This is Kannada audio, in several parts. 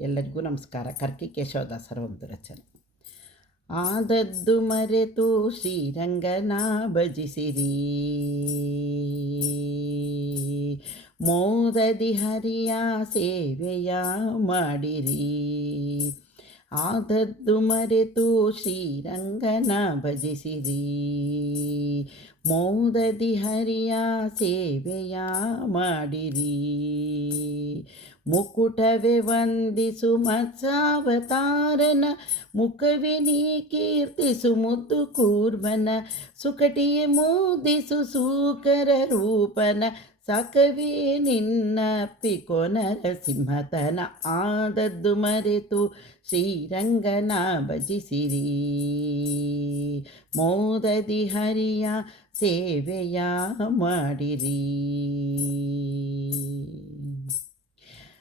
ಎಲ್ಲರಿಗೂ ನಮಸ್ಕಾರ. ಕರ್ಕಿ ಕೇಶವದಾಸರ ಒಂದು ರಚನೆ. ಆದದ್ದು ಮರೆತು ಶ್ರೀರಂಗನ ಭಜಿಸಿರಿ. ಮೋದದಿ ಹರಿಯ ಸೇವೆಯ ಮಾಡಿರಿ. ಆದದ್ದು ಮರೆತು ಶ್ರೀರಂಗನ ಭಜಿಸಿರಿ. ಮೋದದಿ ಹರಿಯ ಸೇವೆಯ ಮಾಡಿರಿ. ಮುಕುಟವೇ ವಂದಿಸು ಮತ್ಸಾವತಾರನ, ಮುಖವೇ ನೀ ಕೀರ್ತಿಸು ಮುದ್ದು ಕೂರ್ಮನ ಸುಕಟಿಯೇ ಮೂದಿಸು ಸೂಕರ ರೂಪನ, ಸಾಕವೇ ನಿನ್ನ ಸಿಂಹತನ ಆದದ್ದು ಮರೆತು ಶ್ರೀರಂಗನ ಭಜಿಸಿರಿ. ಮೋದದಿ ಹರಿಯ ಸೇವೆಯ ಮಾಡಿರಿ.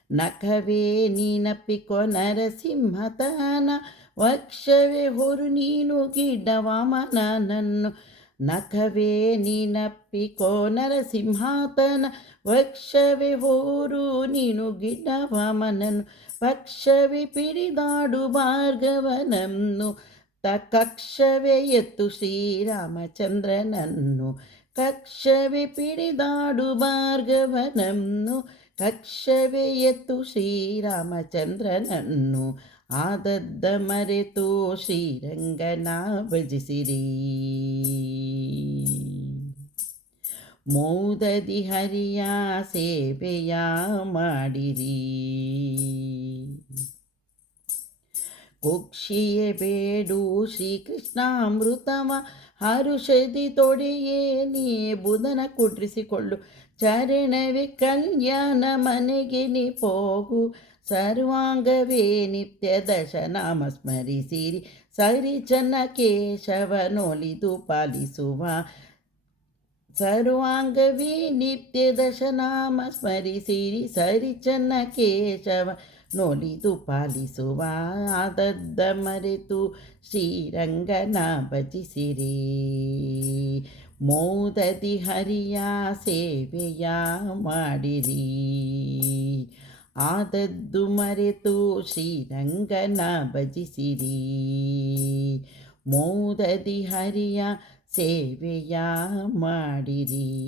ನಖವೇ ನೀನಪ್ಪಿಕೊ ನರಸಿಂಹತನ, ವಕ್ಷವೇ ಹೊರು ನೀನು ಗಿಡ್ಡವಾಮನನ್ನು ನಖವೇ ನೀನಪ್ಪಿಕೋ ನರಸಿಂಹಾತನ, ವಕ್ಷವೇ ಹೋರು ನೀನು ಗಿಡವಾಮನನ್ನು. ಪಕ್ಷವೇ ಪಿಡಿದಾಡು ಭಾರ್ಗವನನ್ನು ತ ಕಕ್ಷವೇ ಎತ್ತು ಶ್ರೀರಾಮಚಂದ್ರನನ್ನು. ಕಕ್ಷವೇ ಪಿಡಿದಾಡು ಭಾರ್ಗವನನ್ನು ಕಕ್ಷವೇ ಎತ್ತು ಶ್ರೀರಾಮಚಂದ್ರನನ್ನು ಆದದ್ದ ಮರೆತು ಶ್ರೀರಂಗನ ಭಜಿಸಿರಿ ಮೌದದಿ ಹರಿಯ ಸೇವೆಯ ಮಾಡಿರಿ. ಕುಕ್ಷಿಯೇ ಬೇಡು ಶ್ರೀಕೃಷ್ಣಾಮೃತವ, ಹರುಷದಿ ತೊಡೆಯೇ ನೀ ಬುಧನ ಕುಟ್ರಿಸಿಕೊಳ್ಳು ಚರಣವೇ ಕಲ್ಯಾಣ ಮನೆಗೆ ನೀ ಹೋಗು ಸರ್ವಾಂಗವೇ ನಿತ್ಯ ದಶನಾಮ ಸ್ಮರಿಸಿರಿ. ಸರಿ ಚನ್ನ ಕೇಶವನೊಲಿದು ಪಾಲಿಸುವ. ಸರ್ವಾಂಗವೇ ನಿತ್ಯ ದಶನಾಮ ಸ್ಮರಿಸಿರಿ. ಸರಿ ಚನ್ನ ಕೇಶವ ನೋಲಿದು ಪಾಲಿಸುವ ಆದದ್ದ ಮರೆತು ಶ್ರೀರಂಗನ ಭಜಿಸಿರಿ ಮೋದದಿ ಹರಿಯ ಸೇವೆಯ ಮಾಡಿರಿ. ಆದದ್ದು ಮರೆತು ಶ್ರೀರಂಗನ ಭಜಿಸಿರಿ ಮೋದದಿ ಹರಿಯ ಸೇವೆಯ ಮಾಡಿರಿ.